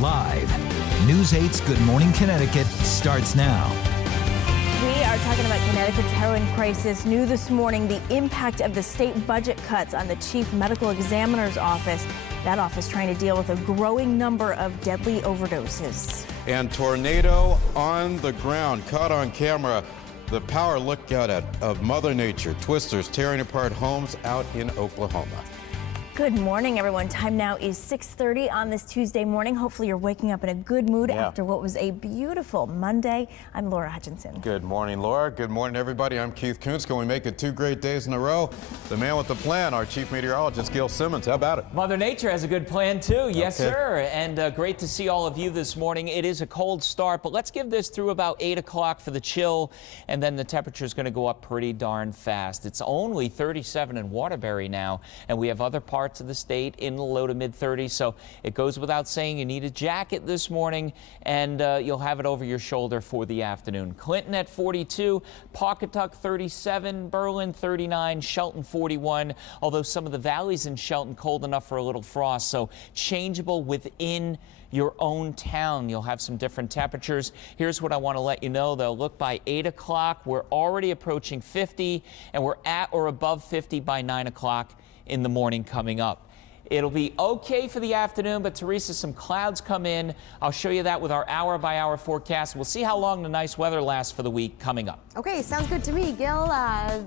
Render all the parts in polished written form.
Live, News 8's Good Morning Connecticut starts now. We are talking about Connecticut's heroin crisis. New this morning, the impact of the state budget cuts on the chief medical examiner's office. That office trying to deal with a growing number of deadly overdoses. And tornado on the ground, caught on camera. The power lookout of Mother Nature. Twisters tearing apart homes out in Oklahoma. Good morning, everyone. Time now is 6:30 on this Tuesday morning. Hopefully you're waking up in a good mood after what was a beautiful Monday. I'm Laura Hutchinson. Good morning, Laura. Good morning, everybody. I'm Keith Kuntz. Can we make it 2 great days in a row? The man with the plan, our chief meteorologist, Gil Simmons. How about it? Mother Nature has a good plan, too. Yes, sir. And great to see all of you this morning. It is a cold start, but let's give this through about 8 o'clock for the chill, and then the temperature is going to go up pretty darn fast. It's only 37 in Waterbury now, and we have other parts of the state in the low to mid 30s, so it goes without saying you need a jacket this morning, and you'll have it over your shoulder for the afternoon. Clinton at 42, Pawcatuck 37, Berlin 39, Shelton 41, although some of the valleys in Shelton cold enough for a little frost, so changeable within your own town. You'll have some different temperatures. Here's what I want to let you know, though. Look, by 8 o'clock, we're already approaching 50, and we're at or above 50 by 9 o'clock in the morning coming up. It'll be okay for the afternoon, but Teresa, some clouds come in. I'll show you that with our hour-by-hour forecast. We'll see how long the nice weather lasts for the week coming up. Okay, sounds good to me, Gil.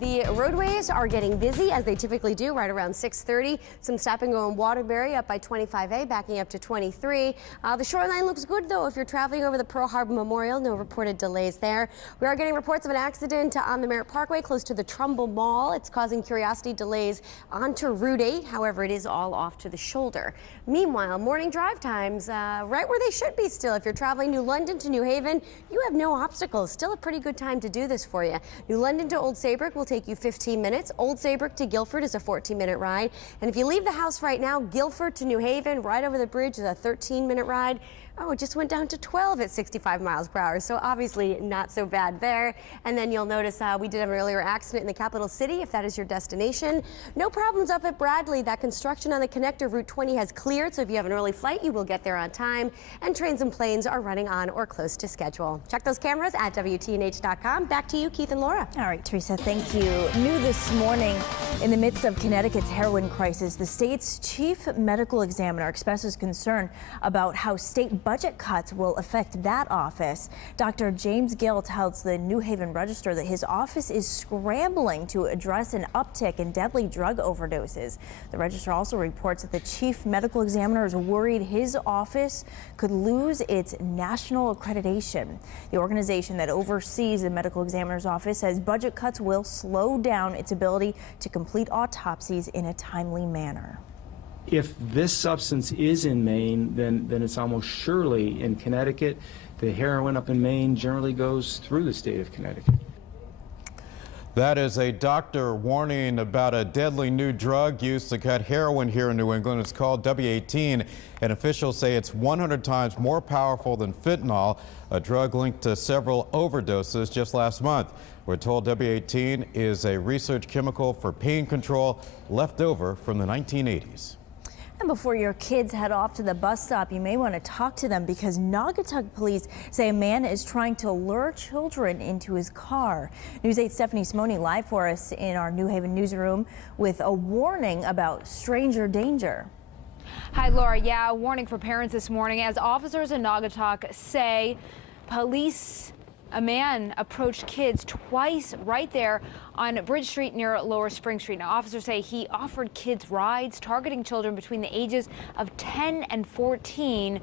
The roadways are getting busy, as they typically do, right around 6:30. Some stop and go in Waterbury, up by 25A, backing up to 23. The shoreline looks good, though, if you're traveling over the Pearl Harbor Memorial. No reported delays there. We are getting reports of an accident on the Merritt Parkway, close to the Trumbull Mall. It's causing curiosity delays onto Route 8. However, it is all off to the shoulder. Meanwhile, morning drive times right where they should be still. If you're traveling New London to New Haven, you have no obstacles. Still a pretty good time to do this for you. New London to Old Saybrook will take you 15 minutes. Old Saybrook to Guilford is a 14-minute ride. And if you leave the house right now, Guilford to New Haven, right over the bridge, is a 13-minute ride. Oh, it just went down to 12 at 65 miles per hour, so obviously not so bad there. And then you'll notice we did have an earlier accident in the capital city, if that is your destination. No problems up at Bradley. That construction on the connector Route 20 has cleared, so if you have an early flight, you will get there on time. And trains and planes are running on or close to schedule. Check those cameras at WTNH.com. Back to you, Keith and Laura. All right, Teresa, thank you. New this morning, in the midst of Connecticut's heroin crisis, the state's chief medical examiner expresses concern about how state budget cuts will affect that office. Dr. James Gill tells the New Haven Register that his office is scrambling to address an uptick in deadly drug overdoses. The Register also reports that the chief medical examiner is worried his office could lose its national accreditation. The organization that oversees the medical examiner's office says budget cuts will slow down its ability to complete autopsies in a timely manner. If this substance is in Maine, then it's almost surely in Connecticut. The heroin up in Maine generally goes through the state of Connecticut. That is a doctor warning about a deadly new drug used to cut heroin here in New England. It's called W18, and officials say it's 100 times more powerful than fentanyl, a drug linked to several overdoses just last month. We're told W18 is a research chemical for pain control left over from the 1980s. And before your kids head off to the bus stop, you may want to talk to them because Naugatuck police say a man is trying to lure children into his car. News 8's Stephanie Simone live for us in our New Haven newsroom with a warning about stranger danger. Hi, Laura. Yeah, a warning for parents this morning as officers in Naugatuck say a man approached kids twice right there on Bridge Street near Lower Spring Street. Now, officers say he offered kids rides, targeting children between the ages of 10 and 14.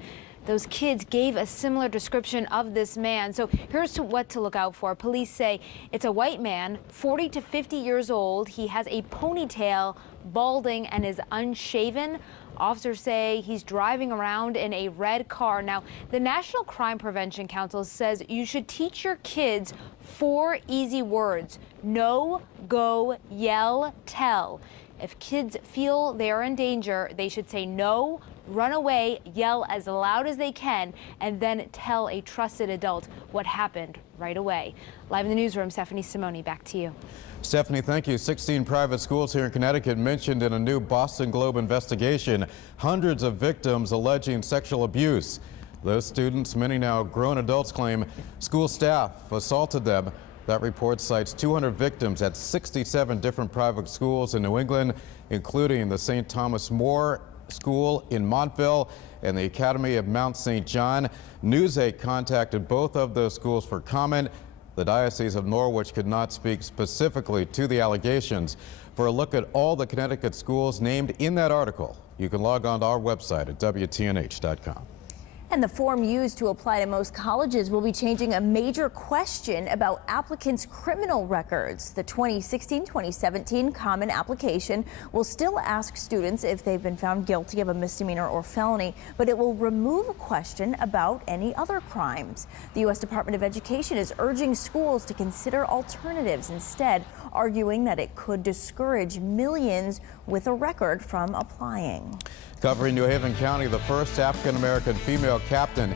Those kids gave a similar description of this man. So here's what to look out for. Police say it's a white man, 40 to 50 years old. He has a ponytail, balding, and is unshaven. Officers say he's driving around in a red car. Now, the National Crime Prevention Council says you should teach your kids 4 easy words: know, go, yell, tell. If kids feel they are in danger, they should say no, run away, yell as loud as they can, and then tell a trusted adult what happened right away. Live in the newsroom, Stephanie Simone, back to you. Stephanie, thank you. 16 private schools here in Connecticut mentioned in a new Boston Globe investigation. Hundreds of victims alleging sexual abuse. Those students, many now grown adults, claim school staff assaulted them. That report cites 200 victims at 67 different private schools in New England, including the St. Thomas More School in Montville and the Academy of Mount St. John. News 8 contacted both of those schools for comment. The Diocese of Norwich could not speak specifically to the allegations. For a look at all the Connecticut schools named in that article, you can log on to our website at WTNH.com. And the form used to apply to most colleges will be changing a major question about applicants' criminal records. The 2016-2017 Common Application will still ask students if they've been found guilty of a misdemeanor or felony, but it will remove a question about any other crimes. The U.S. Department of Education is urging schools to consider alternatives instead, arguing that it could discourage millions with a record from applying. Covering New Haven County, the first African-American female captain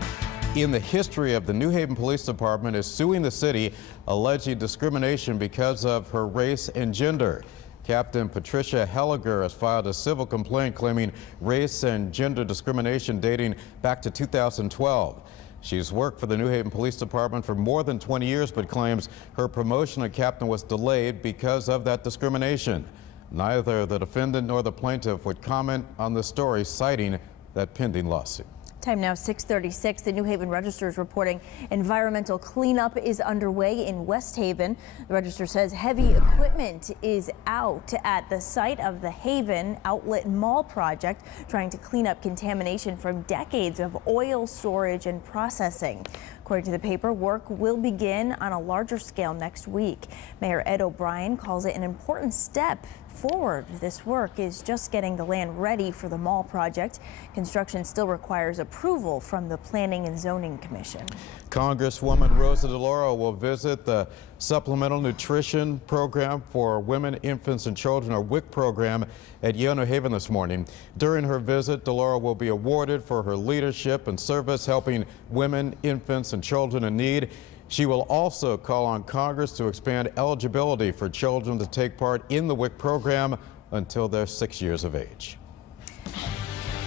in the history of the New Haven Police Department is suing the city, alleging discrimination because of her race and gender. Captain Patricia Helliger has filed a civil complaint claiming race and gender discrimination dating back to 2012. She's worked for the New Haven Police Department for more than 20 years, but claims her promotion to captain was delayed because of that discrimination. Neither the defendant nor the plaintiff would comment on the story, citing that pending lawsuit. Time now 6:36. The New Haven Register is reporting environmental cleanup is underway in West Haven. The Register says heavy equipment is out at the site of the Haven Outlet Mall project, trying to clean up contamination from decades of oil storage and processing. According to the paper, work will begin on a larger scale next week. Mayor Ed O'Brien calls it an important step forward. This work is just getting the land ready for the mall project. Construction still requires approval from the Planning and Zoning Commission. Congresswoman Rosa DeLauro will visit the Supplemental Nutrition Program for Women, Infants, and Children, or WIC program, at Yale New Haven this morning. During her visit, DeLauro will be awarded for her leadership and service helping women, infants, and children in need. She will also call on Congress to expand eligibility for children to take part in the WIC program until they're 6 years of age.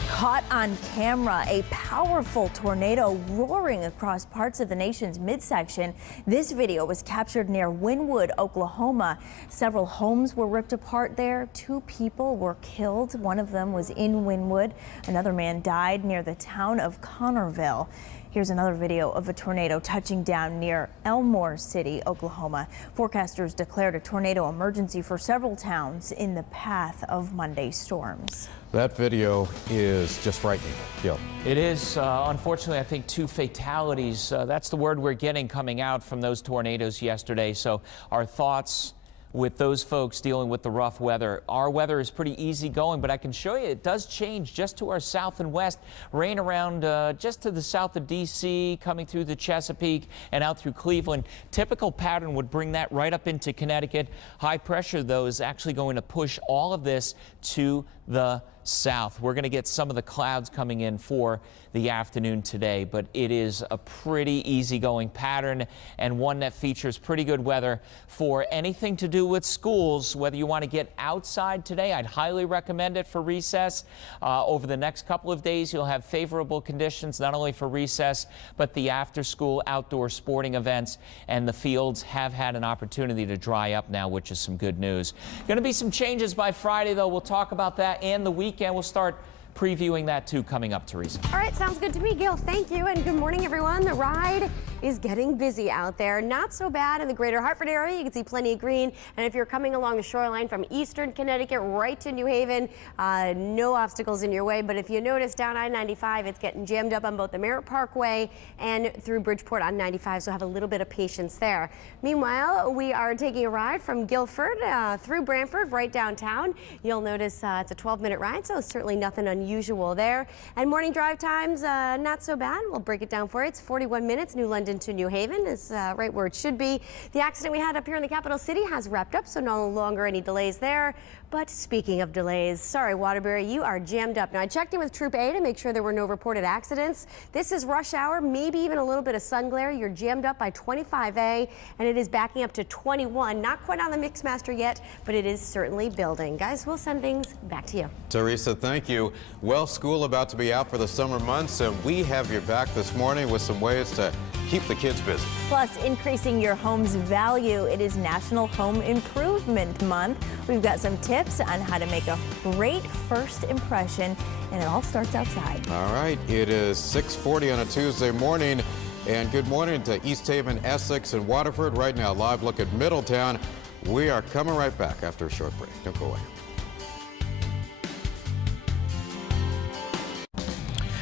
Caught on camera, a powerful tornado roaring across parts of the nation's midsection. This video was captured near Wynwood, Oklahoma. Several homes were ripped apart there. 2 people were killed. One of them was in Wynwood. Another man died near the town of Connorville. Here's another video of a tornado touching down near Elmore City, Oklahoma. Forecasters declared a tornado emergency for several towns in the path of Monday's storms. That video is just frightening. Gil. It is. Unfortunately, I think 2 fatalities. That's the word we're getting coming out from those tornadoes yesterday. So our thoughts with those folks dealing with the rough weather. Our weather is pretty easy going, but I can show you it does change just to our south and west. Rain around just to the south of D.C., coming through the Chesapeake and out through Cleveland. Typical pattern would bring that right up into Connecticut. High pressure, though, is actually going to push all of this to the south. We're going to get some of the clouds coming in for the afternoon today, but it is a pretty easygoing pattern and one that features pretty good weather for anything to do with schools. Whether you want to get outside today, I'd highly recommend it for recess. Over the next couple of days, you'll have favorable conditions not only for recess, but the after-school outdoor sporting events, and the fields have had an opportunity to dry up now, which is some good news. Going to be some changes by Friday, though. We'll talk about that and the weekend. We'll start previewing that too coming up, Teresa. All right, sounds good to me, Gil. Thank you, and good morning, everyone. The ride is getting busy out there. Not so bad in the greater Hartford area. You can see plenty of green, and if you're coming along the shoreline from eastern Connecticut right to New Haven, no obstacles in your way. But if you notice down I-95, it's getting jammed up on both the Merritt Parkway and through Bridgeport on 95, so have a little bit of patience there. Meanwhile, we are taking a ride from Guilford through Branford right downtown. You'll notice it's a 12-minute ride, so certainly nothing unusual there. And morning drive times, not so bad. We'll break it down for you. It's 41 minutes. New London to New Haven is right where it should be. The accident we had up here in the capital city has wrapped up, so no longer any delays there. But speaking of delays, sorry, Waterbury, you are jammed up. Now, I checked in with Troop A to make sure there were no reported accidents. This is rush hour, maybe even a little bit of sun glare. You're jammed up by 25A, and it is backing up to 21. Not quite on the Mixmaster yet, but it is certainly building. Guys, we'll send things back to you. Teresa, thank you. Well, school about to be out for the summer months, and we have your back this morning with some ways to keep the kids busy. Plus, increasing your home's value. It is National Home Improvement Month. We've got some tips on how to make a great first impression, and it all starts outside. All right, it is 6:40 on a Tuesday morning, and good morning to East Haven, Essex, and Waterford. Right now, live look at Middletown. We are coming right back after a short break. Don't go away.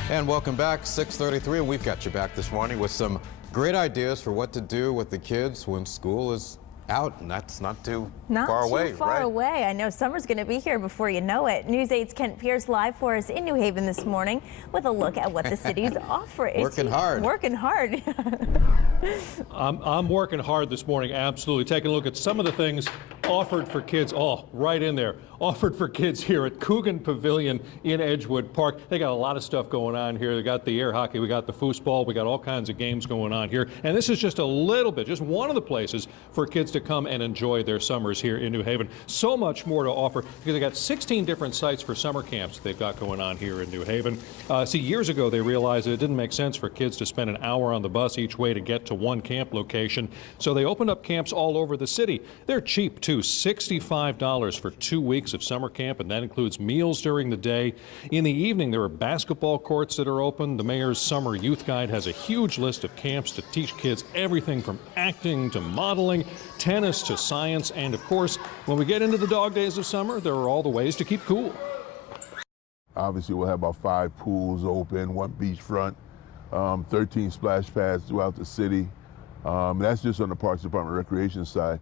And welcome back, 6:33. We've got you back this morning with some great ideas for what to do with the kids when school is out, and that's not too far away, away. I know summer's going to be here before you know it. News 8's Kent Pierce live for us in New Haven this morning with a look at what the city's offering. Working hard. Working hard. I'm working hard this morning, absolutely. Taking a look at some of the things offered for kids, right in there, offered for kids here at Coogan Pavilion in Edgewood Park. They got a lot of stuff going on here. They got the air hockey, we got the foosball, we got all kinds of games going on here. And this is just a little bit, just one of the places for kids to come and enjoy their summers here in New Haven. So much more to offer because they got 16 different sites for summer camps they've got going on here in New Haven. See, years ago they realized that it didn't make sense for kids to spend an hour on the bus each way to get to one camp location. So they opened up camps all over the city. They're cheap too, $65 for 2 weeks of summer camp, and that includes meals during the day. In the evening, there are basketball courts that are open. The mayor's summer youth guide has a huge list of camps to teach kids everything from acting to modeling, tennis to science, and of course, when we get into the dog days of summer, there are all the ways to keep cool. Obviously, we'll have about 5 pools open, 1 beachfront, 13 splash pads throughout the city. That's just on the Parks Department recreation side.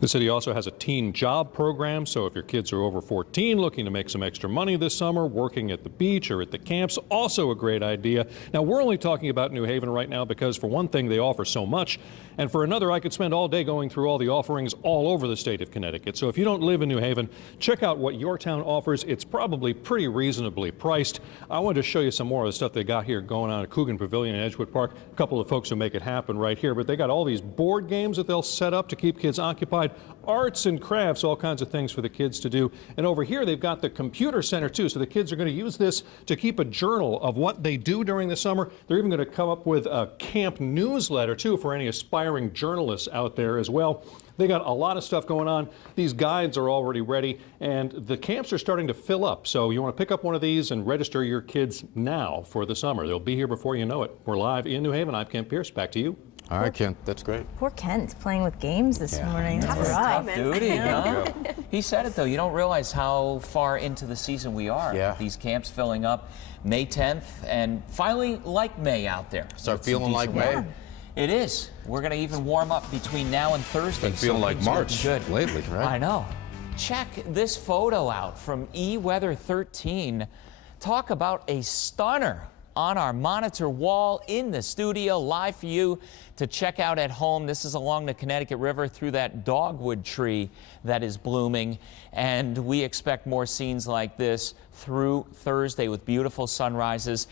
The city also has a teen job program, so if your kids are over 14 looking to make some extra money this summer, working at the beach or at the camps, also a great idea. Now, we're only talking about New Haven right now because, for one thing, they offer so much, and for another, I could spend all day going through all the offerings all over the state of Connecticut. So if you don't live in New Haven, check out what your town offers. It's probably pretty reasonably priced. I wanted to show you some more of the stuff they got here going on at Coogan Pavilion in Edgewood Park. A couple of folks who make it happen right here, but they got all these board games that they'll set up to keep kids occupied, arts and crafts, all kinds of things for the kids to do. And over here, they've got the computer center too, so the kids are going to use this to keep a journal of what they do during the summer. They're even going to come up with a camp newsletter too for any aspiring journalists out there as well. They got a lot of stuff going on. These guides are already ready, and the camps are starting to fill up. So you want to pick up one of these and register your kids now for the summer. They'll be here before you know it. We're live in New Haven. I'm Kent Pierce. Back to you. All right, Kent, that's great. Poor Kent playing with games this morning. That's rough. Tough duty, huh? He said it, though. You don't realize how far into the season we are. Yeah. These camps filling up May 10th, and finally like May out there. Start feeling like May. weather. It is. We're going to even warm up between now and Thursday. Been feeling like March good lately, right? I know. Check this photo out from eWeather 13. Talk about a stunner on our monitor wall in the studio, live for you to check out at home. This is along the Connecticut River through that dogwood tree that is blooming, and we expect more scenes like this through Thursday with beautiful sunrises.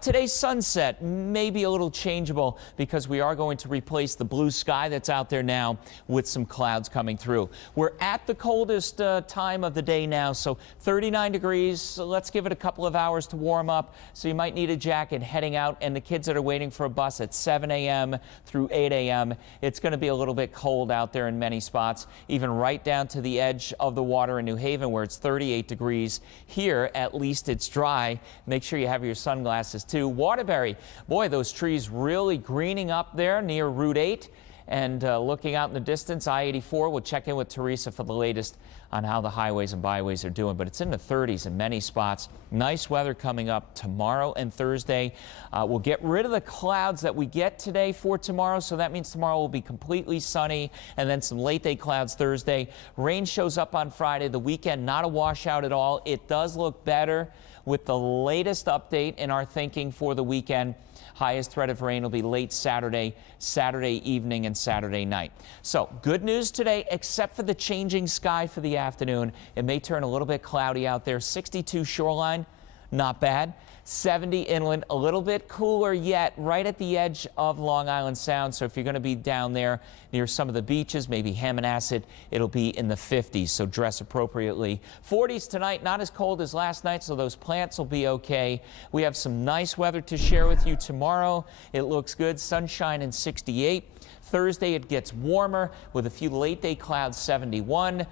Today's sunset may be a little changeable because we are going to replace the blue sky that's out there now with some clouds coming through. We're at the coldest time of the day now, so 39 degrees. So let's give it a couple of hours to warm up, so you might need a jacket heading out, and the kids that are waiting for a bus at 7 a.m. through 8 a.m. It's going to be a little bit cold out there in many spots, even right down to the edge of the water in New Haven where it's 38 degrees. Here, at least it's dry. Make sure you have your sunglasses too. Waterbury, boy, those trees really greening up there near Route 8. And looking out in the distance, I-84, we'll check in with Teresa for the latest on how the highways and byways are doing. But it's in the 30s in many spots. Nice weather coming up tomorrow and Thursday. We'll get rid of the clouds that we get today for tomorrow. So that means tomorrow will be completely sunny, and then some late day clouds Thursday. Rain shows up on Friday. The weekend, not a washout at all. It does look better with the latest update in our thinking for the weekend. Highest threat of rain will be late Saturday evening, and Saturday night. So good news today, except for the changing sky for the afternoon. It may turn a little bit cloudy out there. 62 shoreline. not bad. 70 inland, a little bit cooler yet right at the edge of Long Island Sound. So if you're going to be down there near some of the beaches, maybe Hammonasset, it'll be in the 50s. So dress appropriately. 40s tonight, not as cold as last night, so those plants will be okay. We have some nice weather to share with you tomorrow. It looks good. Sunshine and 68. Thursday, it gets warmer with a few late day clouds, 71.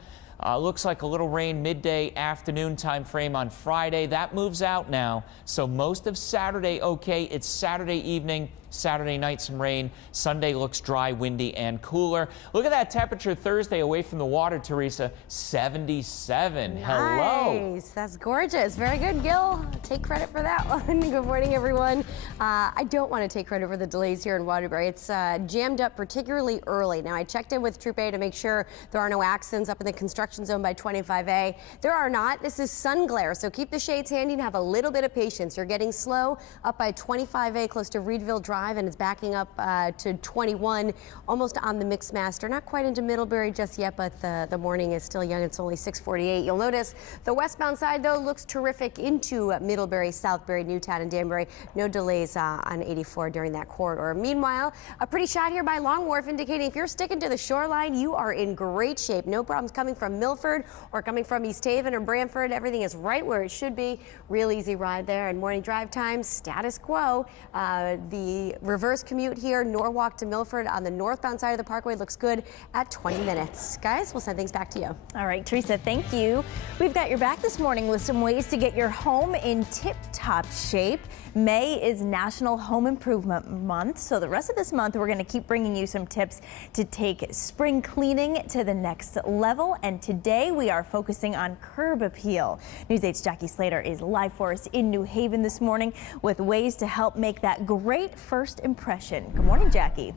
Looks like a little rain midday afternoon time frame on Friday. That moves out now. So most of Saturday, okay. It's Saturday evening, Saturday night, some rain. Sunday looks dry, windy, and cooler. Look at that temperature Thursday away from the water, Teresa. 77. Nice. Hello. That's gorgeous. Very good, Gil. Take credit for that one. Good morning, everyone. I don't want to take credit for the delays here in Waterbury. It's jammed up particularly early. Now, I checked in with Troop A to make sure there are no accidents up in the construction zone by 25A. There are not. This is sun glare, so keep the shades handy and have a little bit of patience. You're getting slow up by 25A close to Reedville Drive, and it's backing up to 21 almost on the Mixmaster. Not quite into Middlebury just yet, but the morning is still young. It's only 6:48. You'll notice the westbound side, though, looks terrific into Middlebury, Southbury, Newtown, and Danbury. No delays on 84 during that corridor. Meanwhile, a pretty shot here by Long Wharf indicating if you're sticking to the shoreline, you are in great shape. No problems coming from Milford or coming from East Haven or Branford. Everything is right where it should be. Real easy ride there. And morning drive times, status quo. The reverse commute here, Norwalk to Milford on the northbound side of the Parkway looks good at 20 minutes. Guys, we'll send things back to you. All right, Teresa, thank you. We've got your back this morning with some ways to get your home in tip-top shape. May is National Home Improvement Month, so the rest of this month we're going to keep bringing you some tips to take spring cleaning to the next level. And today we are focusing on curb appeal. News 8's Jackie Slater is live for us in New Haven this morning with ways to help make that great first impression. Good morning, Jackie.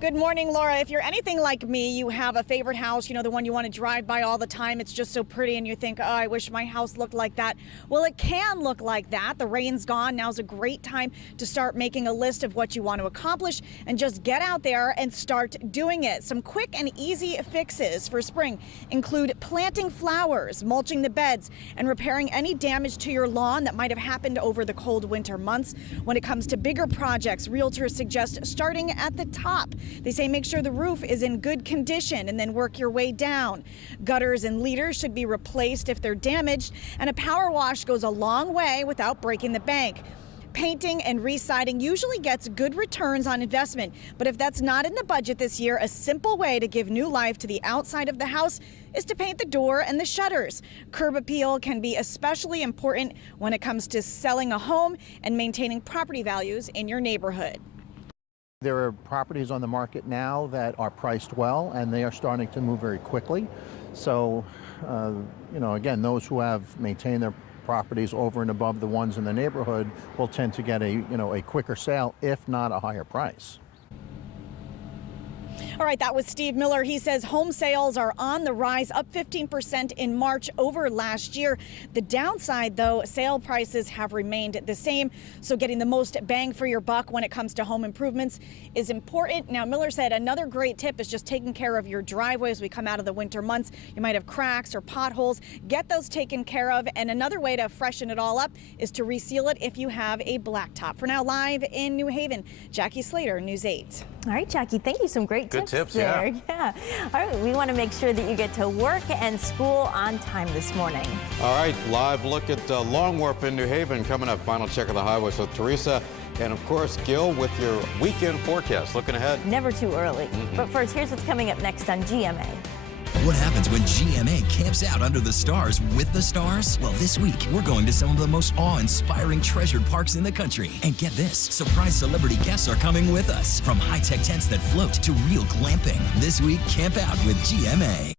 Good morning, Laura. If you're anything like me, you have a favorite house, you know, the one you want to drive by all the time. It's just so pretty and you think, oh, I wish my house looked like that. Well, it can look like that. The rain's gone. Now's a great time to start making a list of what you want to accomplish and just get out there and start doing it. Some quick and easy fixes for spring include planting flowers, mulching the beds, and repairing any damage to your lawn that might have happened over the cold winter months. When it comes to bigger projects, realtors suggest starting at the top. They say make sure the roof is in good condition and then work your way down. Gutters and leaders should be replaced if they're damaged, and a power wash goes a long way without breaking the bank. Painting and re-siding usually gets good returns on investment, but if that's not in the budget this year, a simple way to give new life to the outside of the house is to paint the door and the shutters. Curb appeal can be especially important when it comes to selling a home and maintaining property values in your neighborhood. There are properties on the market now that are priced well, and they are starting to move very quickly. So, you know, again, those who have maintained their properties over and above the ones in the neighborhood will tend to get a quicker sale, if not a higher price. All right, that was Steve Miller. He says home sales are on the rise, up 15% in March over last year. The downside, though, sale prices have remained the same. So getting the most bang for your buck when it comes to home improvements is important. Now, Miller said another great tip is just taking care of your driveway as we come out of the winter months. You might have cracks or potholes. Get those taken care of. And another way to freshen it all up is to reseal it if you have a blacktop. For now, live in New Haven, Jackie Slater, News 8. All right, Jackie, thank you. Some great tips there. yeah. Yeah. All right, we want to make sure that you get to work and school on time this morning. All right, live look at Long Wharf in New Haven coming up. Final check of the highways with Teresa. And of course, Gil with your weekend forecast. Looking ahead. Never too early. But first, here's what's coming up next on GMA. What happens when GMA camps out under the stars with the stars? Well, this week, we're going to some of the most awe-inspiring treasured parks in the country. And get this, surprise celebrity guests are coming with us. From high-tech tents that float to real glamping. This week, camp out with GMA.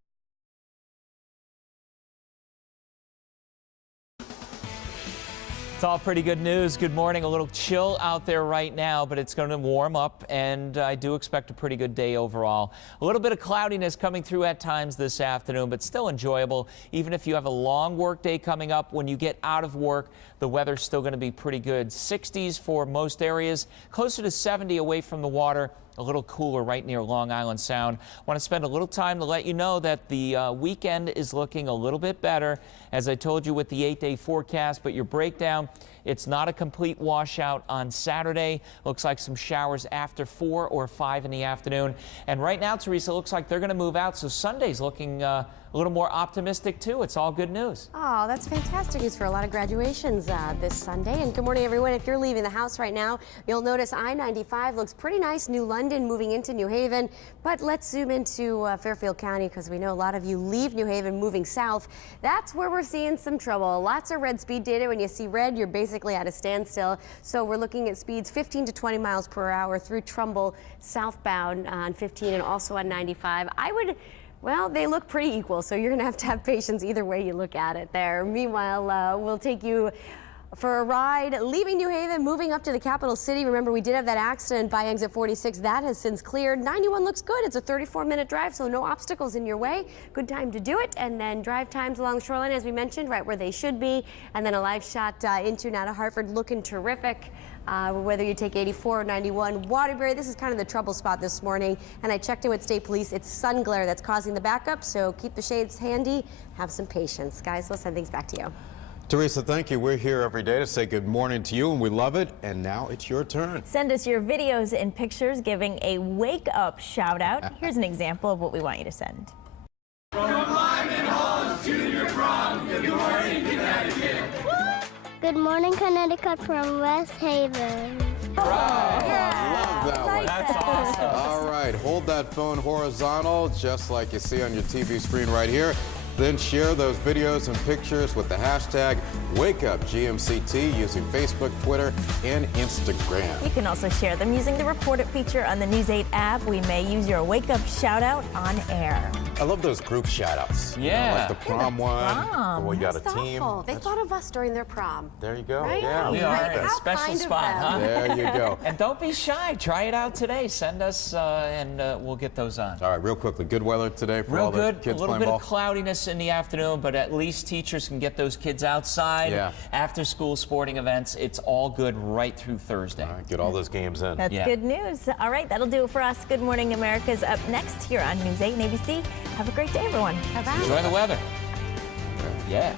It's all pretty good news. Good morning. A little chill out there right now, but it's going to warm up, and I do expect a pretty good day overall. A little bit of cloudiness coming through at times this afternoon, but still enjoyable. Even if you have a long work day coming up, when you get out of work, the weather's still going to be pretty good. 60s for most areas, closer to 70 away from the water. a little cooler right near Long Island Sound. Want to spend a little time to let you know that the weekend is looking a little bit better, as I told you with the 8-day forecast, but your breakdown, it's not a complete washout on Saturday. Looks like some showers after 4 or 5 in the afternoon. And right now, Teresa, looks like they're going to move out, so Sunday's looking a little more optimistic too. It's all good news. Oh, that's fantastic news for a lot of graduations this Sunday. And good morning, everyone. If you're leaving the house right now, you'll notice I-95 looks pretty nice. New London moving into New Haven. But let's zoom into Fairfield County, because we know a lot of you leave New Haven moving south. That's where we're seeing some trouble. Lots of red speed data. When you see red, you're basically at a standstill. So we're looking at speeds 15 to 20 miles per hour through Trumbull southbound on 15 and also on 95. Well, they look pretty equal, so you're going to have patience either way you look at it there. Meanwhile, we'll take you for a ride leaving New Haven, moving up to the capital city. Remember, we did have that accident by exit 46. That has since cleared. 91 looks good. It's a 34-minute drive, so no obstacles in your way. Good time to do it. And then drive times along the shoreline, as we mentioned, right where they should be. And then a live shot into and out of Hartford, looking terrific. Whether you take 84 or 91. Waterbury, this is kind of the trouble spot this morning, and I checked in with State Police. It's sun glare that's causing the backup, so keep the shades handy. Have some patience. Guys, we'll send things back to you. Teresa, thank you. We're here every day to say good morning to you, and we love it. And now it's your turn. Send us your videos and pictures giving a wake-up shout-out. Here's an example of what we want you to send. From Lyman Hall's Junior Prom, Good Morning Connecticut. Good Morning Connecticut from West Haven. Love that one. That's awesome. All right, hold that phone horizontal, just like you see on your TV screen right here. Then share those videos and pictures with the hashtag WakeUpGMCT using Facebook, Twitter, and Instagram. You can also share them using the Report It feature on the News 8 app. We may use your wake-up shout-out on air. I love those group shout-outs. Yeah. You know, like the prom one. Prom. We got a That's team. thoughtful. They thought of us during their prom. There you go. Right? Yeah. We are How a special kind of spot, them. huh? There you go. And don't be shy. Try it out today. Send us, and we'll get those on. All right, real quickly, good weather today for Real all the good. kids A little playing bit ball. of cloudiness in the afternoon, but at least teachers can get those kids outside. Yeah. After school sporting events, it's all good right through Thursday. All right, get all those games in. That's good news. All right, that'll do it for us. Good Morning America's up next here on News 8 and ABC. Have a great day, everyone. Bye-bye. Enjoy the weather. Yeah.